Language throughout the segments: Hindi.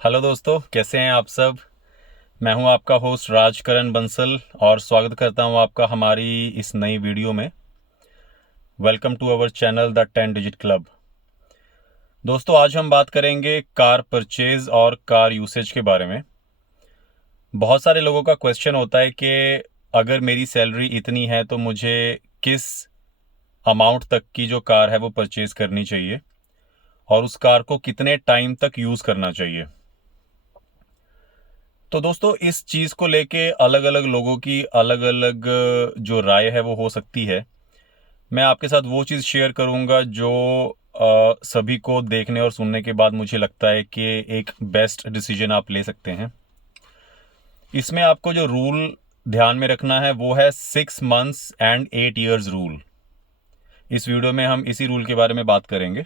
हेलो दोस्तों, कैसे हैं आप सब। मैं हूं आपका होस्ट राजकरण बंसल और स्वागत करता हूं आपका हमारी इस नई वीडियो में। Welcome to our channel the 10 digit club. दोस्तों, आज हम बात करेंगे कार परचेज और कार यूसेज के बारे में। बहुत सारे लोगों का क्वेश्चन होता है कि अगर मेरी सैलरी इतनी है तो मुझे किस अमाउंट तक की जो कार है वो परचेज करनी चाहिए और उस कार को कितने टाइम तक यूज़ करना चाहिए। तो दोस्तों, इस चीज़ को लेके अलग अलग लोगों की अलग अलग जो राय है वो हो सकती है। मैं आपके साथ वो चीज़ शेयर करूंगा जो सभी को देखने और सुनने के बाद मुझे लगता है कि एक बेस्ट डिसीजन आप ले सकते हैं। इसमें आपको जो रूल ध्यान में रखना है वो है 6 मंथ्स एंड 8 years रूल। इस वीडियो में हम इसी रूल के बारे में बात करेंगे।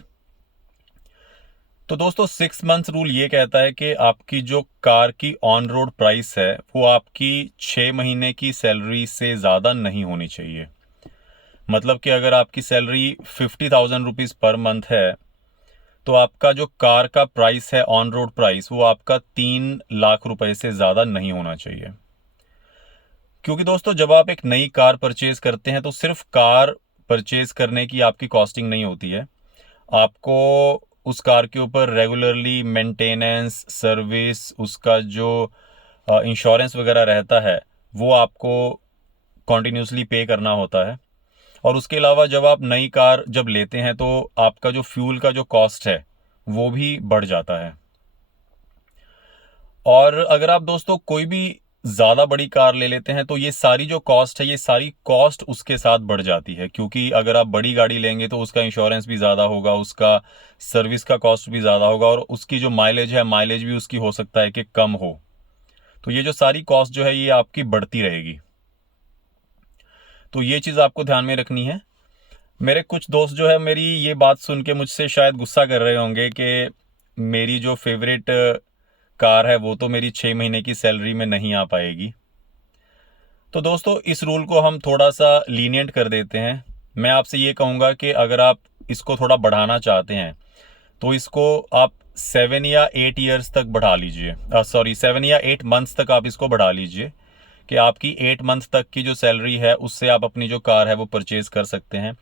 तो दोस्तों, 6 मंथ्स रूल ये कहता है कि आपकी जो कार की ऑन रोड प्राइस है वो आपकी 6 महीने की सैलरी से ज़्यादा नहीं होनी चाहिए। मतलब कि अगर आपकी सैलरी 50,000 रुपीज़ पर मंथ है तो आपका जो कार का प्राइस है ऑन रोड प्राइस वो आपका 3 लाख रुपए से ज़्यादा नहीं होना चाहिए। क्योंकि दोस्तों, जब आप एक नई कार परचेज करते हैं तो सिर्फ कार परचेज करने की आपकी कॉस्टिंग नहीं होती है। आपको उस कार के ऊपर रेगुलरली मेंटेनेंस, सर्विस, उसका जो इंश्योरेंस वगैरह रहता है वो आपको कॉन्टिन्यूसली पे करना होता है। और उसके अलावा जब आप नई कार जब लेते हैं तो आपका जो फ्यूल का जो कॉस्ट है वो भी बढ़ जाता है। और अगर आप दोस्तों कोई भी ज़्यादा बड़ी कार ले लेते हैं तो ये सारी जो कॉस्ट है ये सारी कॉस्ट उसके साथ बढ़ जाती है। क्योंकि अगर आप बड़ी गाड़ी लेंगे तो उसका इंश्योरेंस भी ज़्यादा होगा, उसका सर्विस का कॉस्ट भी ज़्यादा होगा और उसकी जो माइलेज है माइलेज भी उसकी हो सकता है कि कम हो। तो ये जो सारी कॉस्ट जो है ये आपकी बढ़ती रहेगी। तो ये चीज़ आपको ध्यान में रखनी है। मेरे कुछ दोस्त जो है मेरी ये बात सुन के मुझसे शायद गुस्सा कर रहे होंगे कि मेरी जो फेवरेट कार है वो तो मेरी 6 महीने की सैलरी में नहीं आ पाएगी। तो दोस्तों, इस रूल को हम थोड़ा सा लीनियंट कर देते हैं। मैं आपसे ये कहूँगा कि अगर आप इसको थोड़ा बढ़ाना चाहते हैं तो इसको आप 7 या 8 years तक बढ़ा लीजिए। 7 या 8 months तक आप इसको बढ़ा लीजिए कि आपकी 8 मंथ तक की जो सैलरी है उससे आप अपनी जो कार है वो परचेज कर सकते हैं।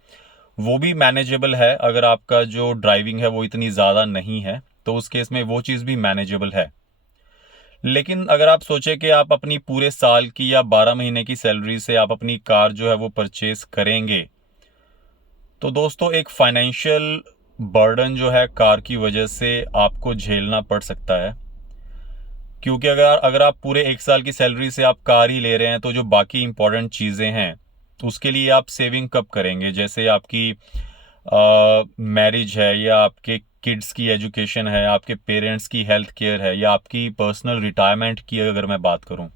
वो भी मैनेजेबल है। अगर आपका जो ड्राइविंग है वो इतनी ज़्यादा नहीं है तो उस केस में वो चीज़ भी मैनेजेबल है। लेकिन अगर आप सोचें कि आप अपनी पूरे साल की या 12 महीने की सैलरी से आप अपनी कार जो है वो परचेज करेंगे तो दोस्तों एक फाइनेंशियल बर्डन जो है कार की वजह से आपको झेलना पड़ सकता है। क्योंकि अगर अगर आप पूरे 1 साल की सैलरी से आप कार ही ले रहे हैं तो जो बाकी इंपॉर्टेंट चीज़ें हैं तो उसके लिए आप सेविंग कब करेंगे। जैसे आपकी मैरिज है या आपके किड्स की एजुकेशन है, आपके पेरेंट्स की हेल्थ केयर है या आपकी पर्सनल रिटायरमेंट की अगर मैं बात करूं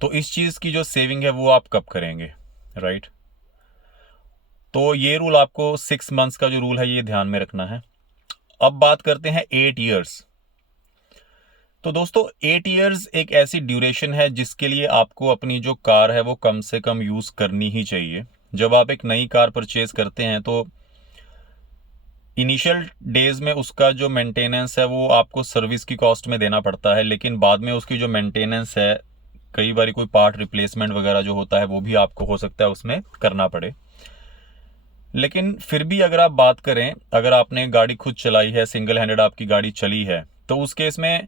तो इस चीज़ की जो सेविंग है वो आप कब करेंगे, राइट। तो ये रूल आपको 6 मंथ्स का जो रूल है ये ध्यान में रखना है। अब बात करते हैं 8 years। तो दोस्तों, 8 years एक ऐसी ड्यूरेशन है जिसके लिए आपको अपनी जो कार है वो कम से कम यूज़ करनी ही चाहिए। जब आप एक नई कार परचेज करते हैं तो इनिशियल डेज में उसका जो मेंटेनेंस है वो आपको सर्विस की कॉस्ट में देना पड़ता है, लेकिन बाद में उसकी जो मेंटेनेंस है कई बार कोई पार्ट रिप्लेसमेंट वगैरह जो होता है वो भी आपको हो सकता है उसमें करना पड़े। लेकिन फिर भी अगर आप बात करें, अगर आपने गाड़ी खुद चलाई है, सिंगल हैंडेड आपकी गाड़ी चली है तो उस केस में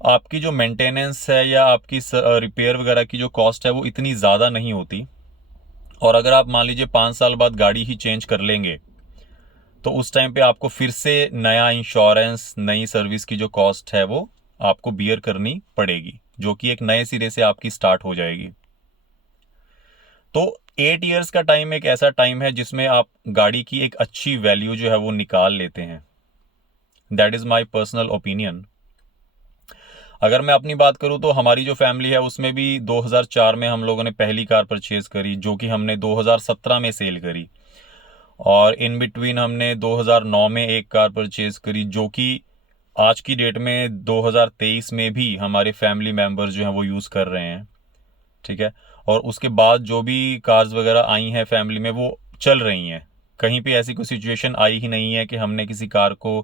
आपकी जो मेंटेनेंस है या आपकी रिपेयर वगैरह की जो कॉस्ट है वो इतनी ज़्यादा नहीं होती। और अगर आप मान लीजिए 5 साल बाद गाड़ी ही चेंज कर लेंगे तो उस टाइम पे आपको फिर से नया इंश्योरेंस, नई सर्विस की जो कॉस्ट है वो आपको बियर करनी पड़ेगी, जो कि एक नए सिरे से आपकी स्टार्ट हो जाएगी। तो 8 years का टाइम एक ऐसा टाइम है जिसमें आप गाड़ी की एक अच्छी वैल्यू जो है वो निकाल लेते हैं। That is my personal opinion. अगर मैं अपनी बात करूं तो हमारी जो फैमिली है उसमें भी 2004 में हम लोगों ने पहली कार परचेज करी जो कि हमने 2017 में सेल करी। और इन बिटवीन हमने 2009 में एक कार परचेज करी जो कि आज की डेट में 2023 में भी हमारे फैमिली मेम्बर्स जो हैं वो यूज़ कर रहे हैं, ठीक है। और उसके बाद जो भी कार्स वगैरह आई हैं फैमिली में वो चल रही हैं। कहीं पे ऐसी कोई सिचुएशन आई ही नहीं है कि हमने किसी कार को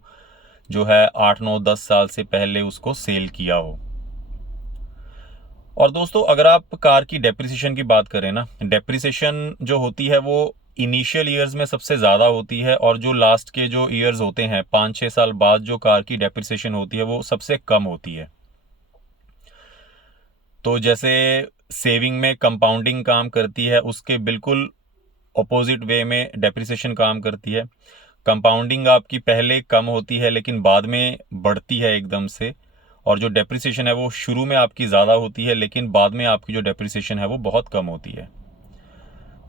जो है 8-9-10 साल से पहले उसको सेल किया हो। और दोस्तों अगर आप कार की डेप्रिसिएशन की बात करें ना, डेप्रिसिएशन जो होती है वो इनिशियल ईयर्स में सबसे ज़्यादा होती है, और जो लास्ट के जो ईयर्स होते हैं 5-6 साल बाद जो कार की डेप्रिसिएशन होती है वो सबसे कम होती है। तो जैसे सेविंग में कंपाउंडिंग काम करती है, उसके बिल्कुल ऑपोजिट वे में डेप्रिसिएशन काम करती है। कंपाउंडिंग आपकी पहले कम होती है लेकिन बाद में बढ़ती है एकदम से, और जो डेप्रिसिएशन है वो शुरू में आपकी ज़्यादा होती है लेकिन बाद में आपकी जो डेप्रिसिएशन है वो बहुत कम होती है।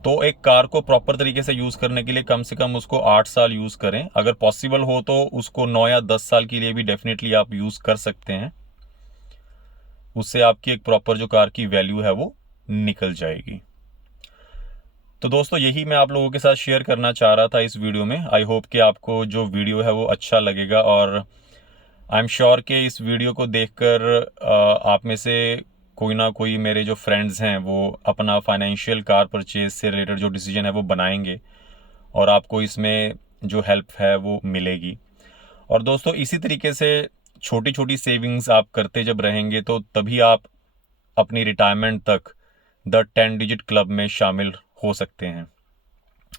तो एक कार को प्रॉपर तरीके से यूज़ करने के लिए कम से कम उसको 8 साल यूज़ करें, अगर पॉसिबल हो तो उसको 9 या 10 साल के लिए भी डेफिनेटली आप यूज़ कर सकते हैं। उससे आपकी एक प्रॉपर जो कार की वैल्यू है वो निकल जाएगी। तो दोस्तों यही मैं आप लोगों के साथ शेयर करना चाह रहा था इस वीडियो में। आई होप कि आपको जो वीडियो है वो अच्छा लगेगा, और आई एम श्योर कि इस वीडियो को देखकर आप में से कोई ना कोई मेरे जो फ्रेंड्स हैं वो अपना फाइनेंशियल कार परचेज से रिलेटेड जो डिसीजन है वो बनाएंगे, और आपको इसमें जो हेल्प है वो मिलेगी। और दोस्तों इसी तरीके से छोटी छोटी सेविंग्स आप करते जब रहेंगे तो तभी आप अपनी रिटायरमेंट तक द 10 डिजिट क्लब में शामिल हो सकते हैं,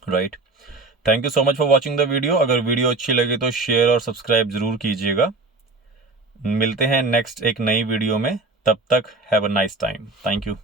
right. Thank you so much for watching the video. अगर वीडियो अच्छी लगे तो शेयर और सब्सक्राइब ज़रूर कीजिएगा। मिलते हैं नेक्स्ट एक नई वीडियो में, तब तक have a nice time. Thank you.